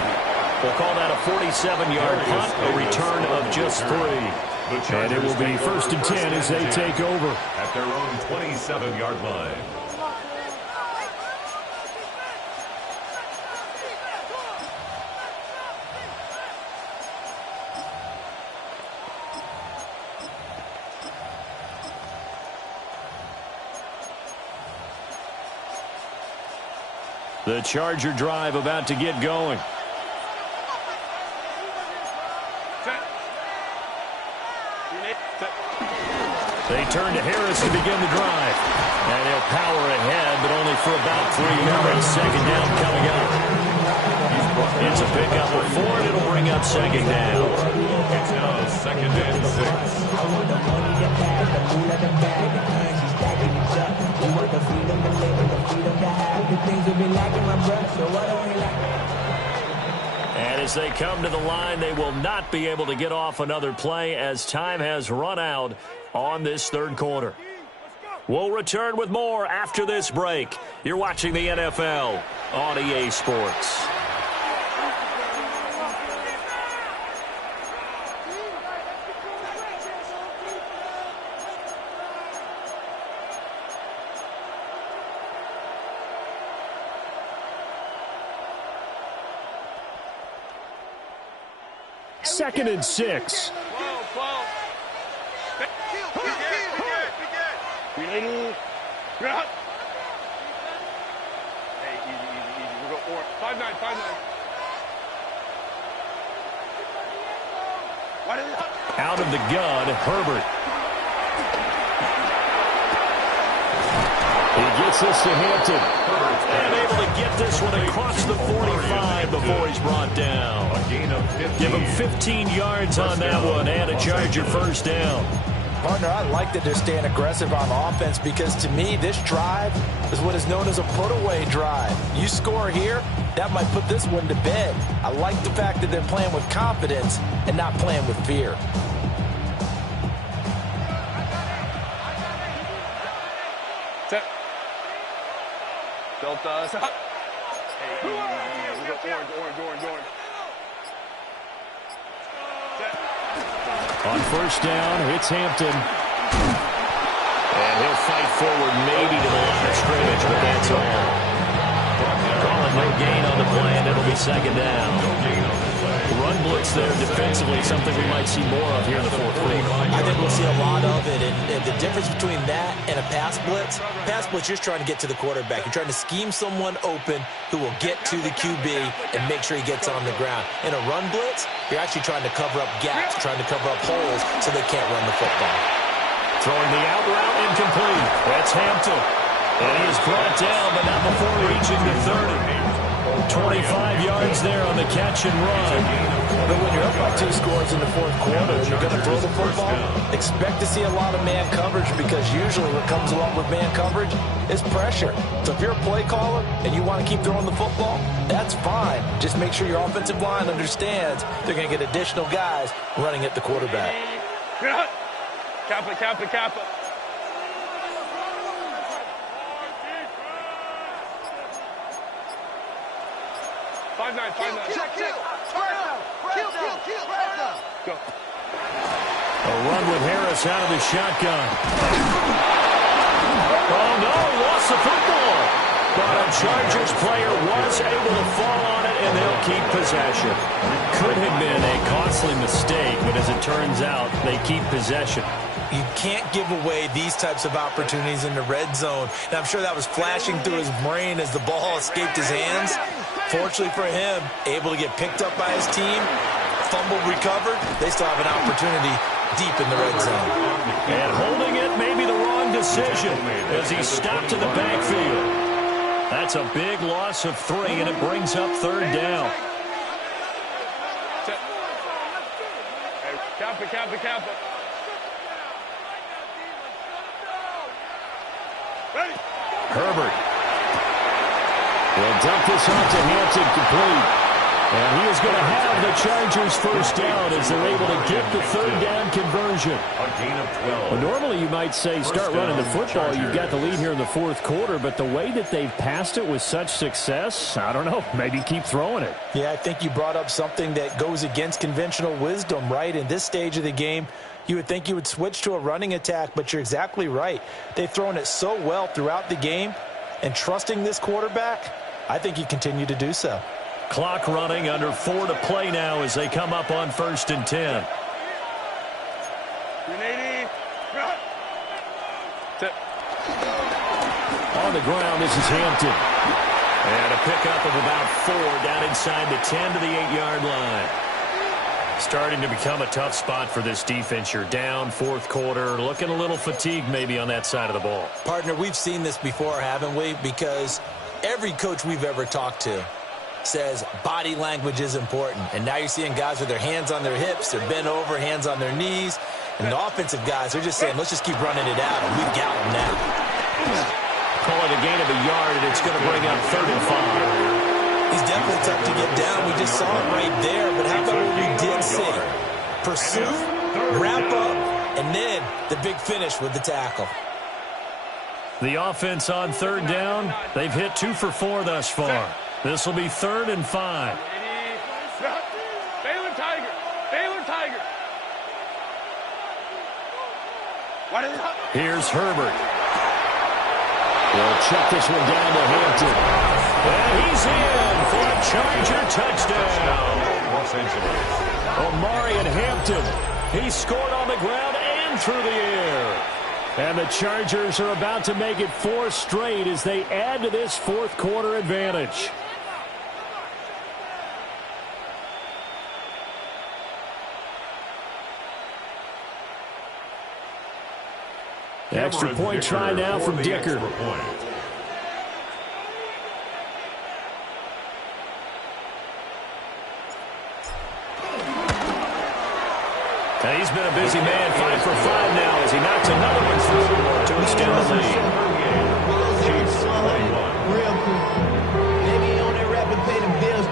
We'll call that a 47-yard punt, a return of just 3. And it will be 1st and 10 as they take over. At their own 27-yard line. The Charger drive about to get going. They turn to Harris to begin the drive. And he'll power ahead, but only for about 3 yards. 2nd down coming up. It's a pickup of 4, and it'll bring up 2nd down. It's now 2nd and 6. And as they come to the line, they will not be able to get off another play as time has run out on this 3rd quarter. We'll return with more after this break. You're watching the NFL on EA Sports. Second and 6. Out of the gun, Herbert. He gets this to Hampton. And able to get this one across the 45 before he's brought down. Give him 15 yards on that one and a Charger 1st down. Partner, I like that they're staying aggressive on offense because to me, this drive is what is known as a put-away drive. You score here, that might put this one to bed. I like the fact that they're playing with confidence and not playing with fear. Delta. Orange. On 1st down, it's Hampton. And he'll fight forward maybe to the line of scrimmage, but that's all. Calling no gain on the play, and it'll be 2nd down. Run blitz there defensively, something we might see more of here in the 4th quarter. I think we'll see a lot of it, and the difference between that and a pass blitz, you're just trying to get to the quarterback. You're trying to scheme someone open who will get to the QB and make sure he gets on the ground. In a run blitz, you're actually trying to cover up gaps, trying to cover up holes so they can't run the football. Throwing the out route incomplete. That's Hampton. And he is brought down, but not before reaching the 30. 25 yards there on the catch and run. But when you're up by 2 scores in the 4th quarter and you're going to throw the football, expect to see a lot of man coverage because usually what comes along with man coverage is pressure. So if you're a play caller and you want to keep throwing the football, that's fine. Just make sure your offensive line understands they're going to get additional guys running at the quarterback. Kappa. Five nine. Check. Go. A run with Harris out of the shotgun. Oh, no, lost the football. But a Chargers player was able to fall on it, and they'll keep possession. Could have been a costly mistake, but as it turns out, they keep possession. You can't give away these types of opportunities in the red zone. And I'm sure that was flashing through his brain as the ball escaped his hands. Fortunately for him, able to get picked up by his team, fumble recovered. They still have an opportunity deep in the red zone. And holding it may be the wrong decision as he stopped in the backfield. That's a big loss of 3, and it brings up 3rd down. Kappa. Herbert will dump this off to Hampton complete. And he is going to have the Chargers first down as they're able to get the third down conversion. A gain of 12. Well, normally you might say start running the football. You've got the lead here in the fourth quarter, but the way that they've passed it with such success, I don't know, maybe keep throwing it. Yeah, I think you brought up something that goes against conventional wisdom, right? In this stage of the game, you would think you would switch to a running attack, but you're exactly right. They've thrown it so well throughout the game, and trusting this quarterback, I think you continue to do so. Clock running, under 4 to play now as they come up on 1st and 10. On the ground, this is Hampton. And a pickup of about 4 down inside the 10 to the 8-yard line. Starting to become a tough spot for this defense. You're down, fourth quarter, looking a little fatigued maybe on that side of the ball. Partner, we've seen this before, haven't we? Because every coach we've ever talked to says body language is important. And now you're seeing guys with their hands on their hips, they're bent over, hands on their knees. And the offensive guys are just saying, let's just keep running it out, and we've got them now. Call it a gain of a yard, and it's going to bring up 3rd and 5. He's definitely tough to get down. We just saw it right there. But how about what we did see? Pursuit, wrap up, and then the big finish with the tackle. The offense on 3rd down, they've hit 2 for 4 thus far. This will be 3rd and 5. Baylor Tiger. Baylor Tiger. Here's Herbert. They'll check this one down to Hampton. And he's in for a Charger touchdown. Los Angeles. Omarion Hampton. He scored on the ground and through the air. And the Chargers are about to make it 4 straight as they add to this fourth quarter advantage. Extra point try now from Dicker. And he's been a busy man, 5 for 5 now as he knocks another one through to extend the lead. Real quick. Maybe on that rapid pay the bills.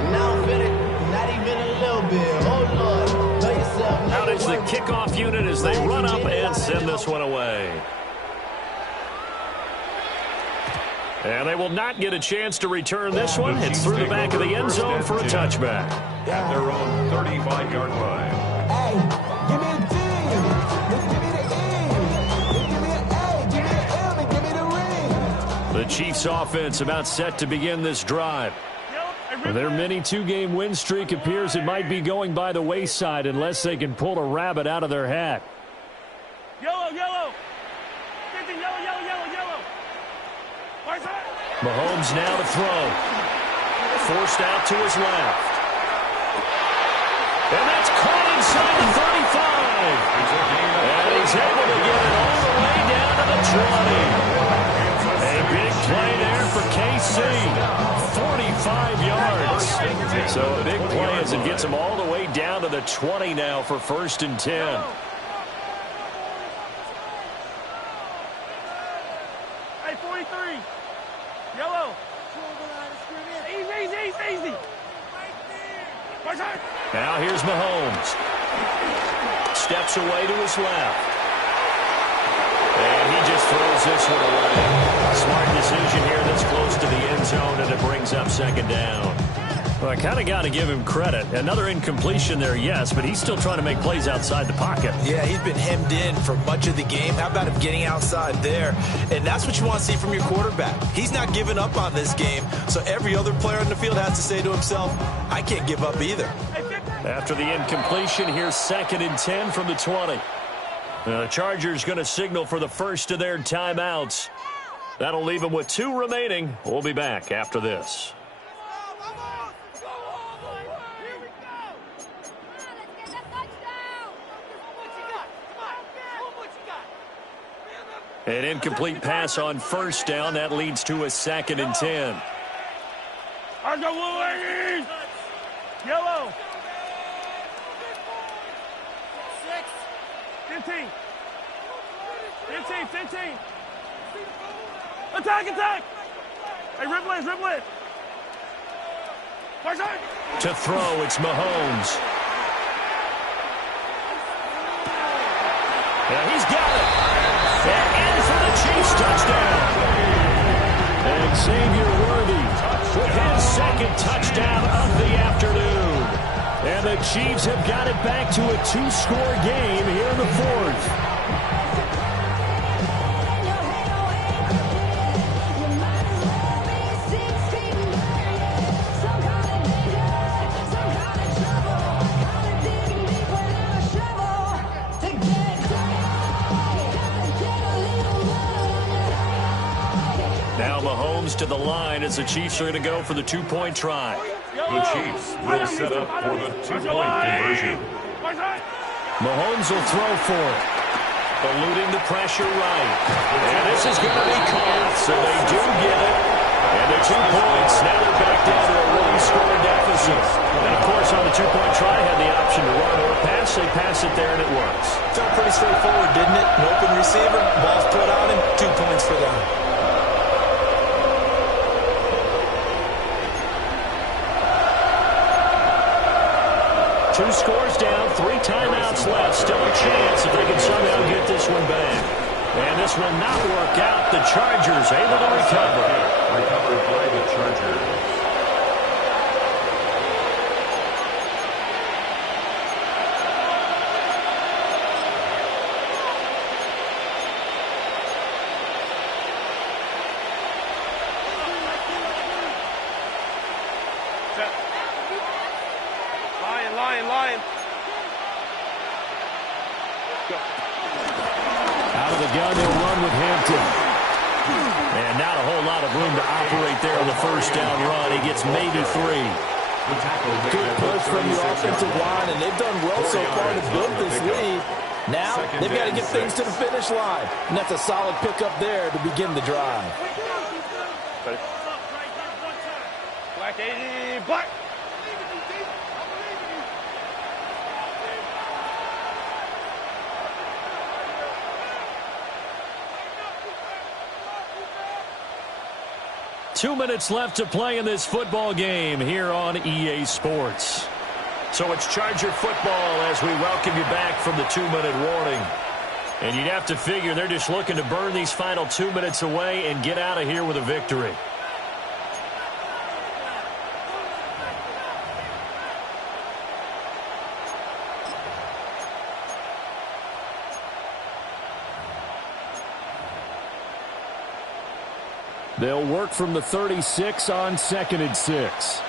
And now I'm feeling not even a little bit. Oh, Lord. Know yourself. Out is the kickoff unit as they run up and send this one away. And they will not get a chance to return this one. It's through the back of the end zone for a touchback. At their own 35-yard line. Hey, give me a D. Give me the E. Give me an A. Give me an M. And give me the ring. The Chiefs offense about set to begin this drive. Their mini 2-game win streak appears it might be going by the wayside unless they can pull a rabbit out of their hat. Yellow, yellow. 50, yellow, yellow, yellow, yellow. Mahomes now to throw. Forced out to his left. And that's caught inside the 35. And he's able to get it all the way down to the 20. A big play there for KC. 45 yards. So a big play as it gets him all the way down to the 20 now for 1st and 10. Hey, 43. Yellow. Easy. Now here's Mahomes. Steps away to his left. And he just throws this one away. Smart decision here that's close to the end zone, and it brings up 2nd down. Well, I kind of got to give him credit. Another incompletion there, yes, but he's still trying to make plays outside the pocket. Yeah, he's been hemmed in for much of the game. How about him getting outside there? And that's what you want to see from your quarterback. He's not giving up on this game, so every other player on the field has to say to himself, I can't give up either. After the incompletion, here's 2nd and 10 from the 20. The Chargers going to signal for the first of their timeouts. That'll leave them with 2 remaining. We'll be back after this. An incomplete pass on 1st down. That leads to a 2nd and 10. I go Wolverines. Yellow. 15. 15. Attack. Hey, rip it. To throw, it's Mahomes. Yeah, he's got it. And in for the Chiefs touchdown. And Xavier Worthy with his second touchdown of the afternoon. And the Chiefs have got it back to a 2-score game here in the fourth. Now Mahomes to the line as the Chiefs are going to go for the 2-point try. The Chiefs will set up for the 2-point conversion. Mahomes will throw for it. Eluding the pressure right. And this is going to be caught, so they do get it. And the 2 points, now they're back down to a 1-score deficit. And, of course, on the 2-point try, had the option to run or pass. They pass it there, and it works. Felt pretty straightforward, didn't it? An open receiver, ball's put on him, 2 points for them. Two scores down, 3 timeouts left. Still a chance if they can somehow get this one back. And this will not work out. The Chargers able to recover. Recovered by the Chargers. Lion. Out of the gun, they'll run with Hampton. And not a whole lot of room to operate there on the first down run. He gets maybe 3. Good push from the offensive line, and they've done well so far to build this lead. Now, they've got to get things to the finish line. And that's a solid pickup there to begin the drive. Black 80, black. Two minutes left to play in this football game here on EA Sports. So it's Charger football as we welcome you back from the 2-minute warning. And you'd have to figure they're just looking to burn these final 2 minutes away and get out of here with a victory. They'll work from the 36 on 2nd and 6.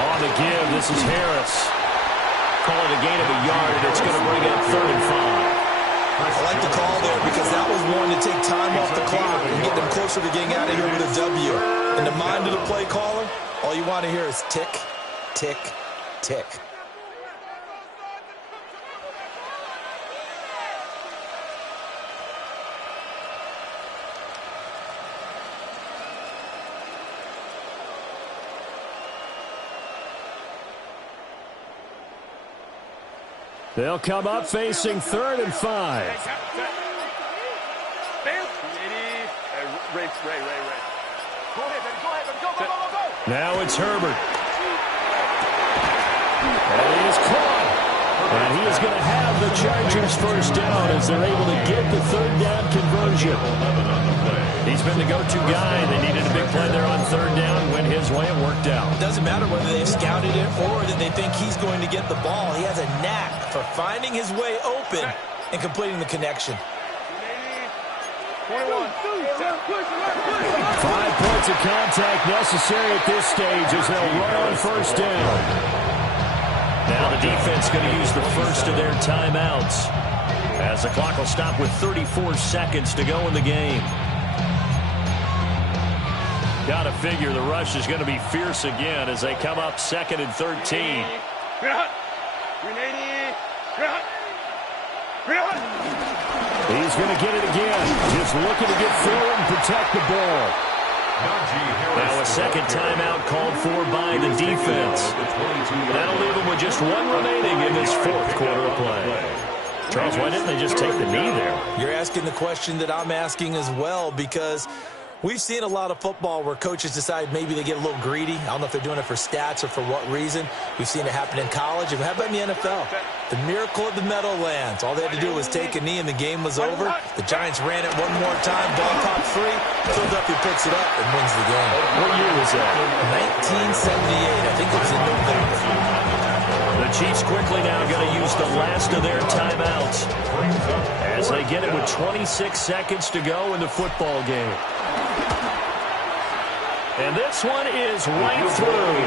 On the give, this is Harris. Call it a gain of a yard, and it's going to bring up 3rd and 5. I like the call there because that was one to take time off the clock and get them closer to getting out of here with a W. In the mind of the play caller, all you want to hear is tick, tick, tick. They'll come up facing 3rd and 5. Now it's Herbert. And he is caught. And he is going to have the Chargers first down as they're able to get the 3rd down conversion. He's been the go-to guy. They needed a big play there on 3rd down. Went his way. It worked out. It doesn't matter whether they've scouted it or that they think he's going to get the ball. He has a knack for finding his way open and completing the connection. 21. 5 points of contact necessary at this stage as they'll run on first down. Now the defense going to use the first of their timeouts as the clock will stop with 34 seconds to go in the game. Got to figure the rush is going to be fierce again as they come up 2nd and 13. He's going to get it again. Just looking to get through and protect the ball. Now a second timeout called for by the defense. That'll leave them with just 1 remaining in this 4th quarter of play. Charles, why didn't they just take the knee there? You're asking the question that I'm asking as well, because we've seen a lot of football where coaches decide maybe they get a little greedy. I don't know if they're doing it for stats or for what reason. We've seen it happen in college. How about in the NFL? The miracle of the Meadowlands. All they had to do was take a knee and the game was over. The Giants ran it one more time. Ball popped free. Philadelphia picks it up and wins the game. What year was that? 1978. I think it was in November. The Chiefs quickly now going to use the last of their timeouts as they get it with 26 seconds to go in the football game. And this one is right through.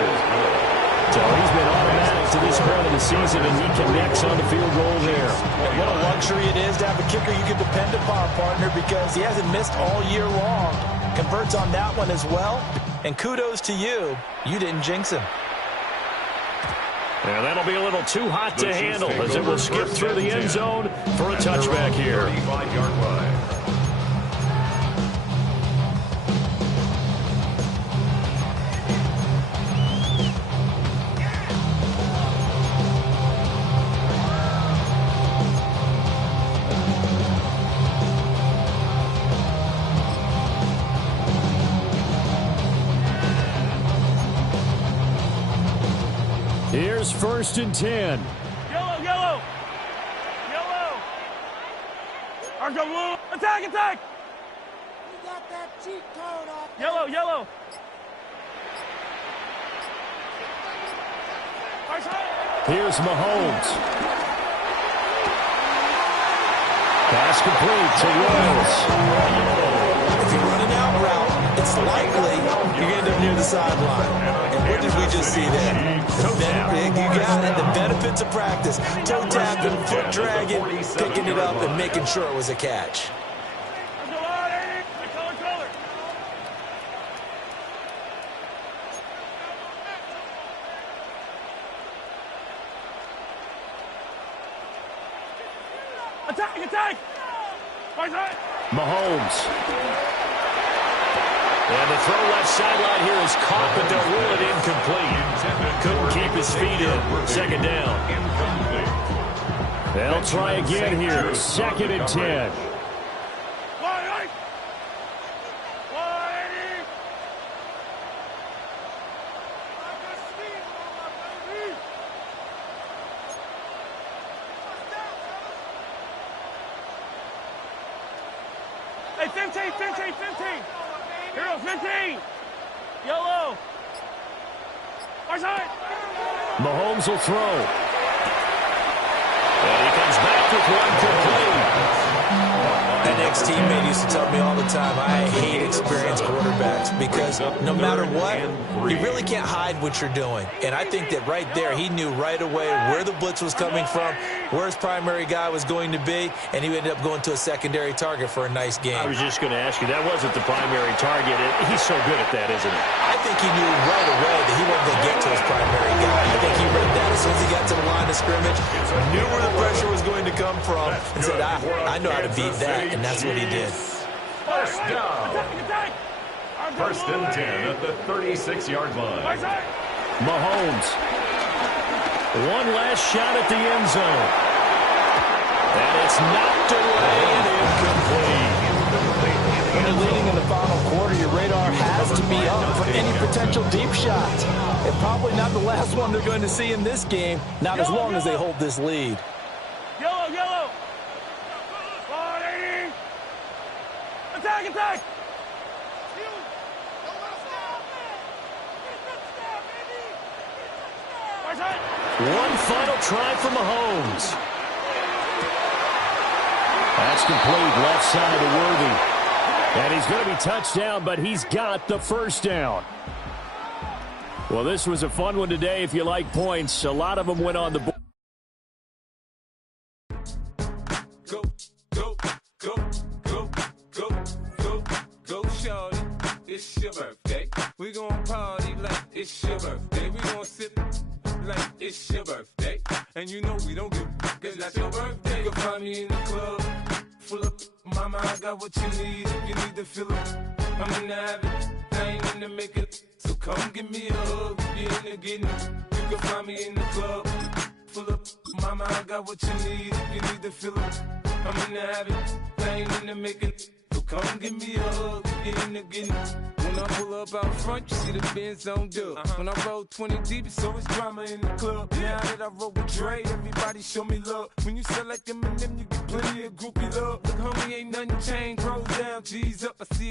So he's been automatic to this point of the season, and he connects on the field goal there. And what a luxury it is to have a kicker you can depend upon, partner, because he hasn't missed all year long. Converts on that one as well. And kudos to you. You didn't jinx him. And that'll be a little too hot to handle as it will skip through the end zone for a touchback here. 35-yard line. Here's 1st and 10. Yellow, yellow. Yellow. Arco blue. Attack, attack. You got that cheat code off. Yellow, yellow. Here's Mahomes. Pass complete to Rose. If you're running out route, it's likely you're going to end up near the sideline. And what did we just see there? You got it. The benefits of practice. Toe tapping, foot dragging, picking it up, and making sure it was a catch. Attack, attack. Mahomes. And the throw left sideline here is caught, but they'll rule it incomplete. Couldn't keep his feet in. 2nd down. They'll try again here. 2nd and 10. Hey, 15, 15, 15. Hero, 15. Yellow. Mahomes will throw. And he comes back with one complete. An ex-teammate used to tell me all the time, I hate experienced quarterbacks because no matter what, you really can't hide what you're doing. And I think that right there, he knew right away where the blitz was coming from, where his primary guy was going to be, and he ended up going to a secondary target for a nice game. I was just going to ask you, that wasn't the primary target. He's so good at that, isn't he? I think he knew right away that he wasn't going to get to his primary guy. I think he read that as soon as he got to the line of scrimmage, knew where the pressure was going to come from, and said, I know how to beat that, and that's what he did. 1st down. 1st and 10 at the 36-yard line. Mahomes. One last shot at the end zone. And it's knocked away and incomplete. When you're leading in the final quarter, your radar has to be up for any potential deep shots. And probably not the last one they're going to see in this game, not as long as they hold this lead. Yellow, yellow. Attack, attack. One final try for Mahomes. That's complete, left side to Worthy. And he's going to be touched down, but he's got the 1st down. Well, this was a fun one today if you like points. A lot of them went on the board. Go, go, go, go, go, go, go, shorty. It's your birthday. We gon' party like it's your birthday. We gon' sip like it's your birthday. And you know we don't give cause that's your birthday. You can find me in the club, full of mama, I got what you need if you need to fill up. I'm in the habit, I ain't in the making. So come give me a hug if you're in the getting. You can find me in the club, full of. Mama, I got what you need if you need to fill it. I'm in the habit, I ain't in the making. So come give me a hug, get in the getting. When I pull up out front, you see the Benz on dub. When I roll 20 deep, it's always drama in the club. Now that I roll with Dre, everybody show me love. When you sell like Eminem, you get plenty of groupie love. Look, homie, ain't nothing changed. Rolls down, G's up, I see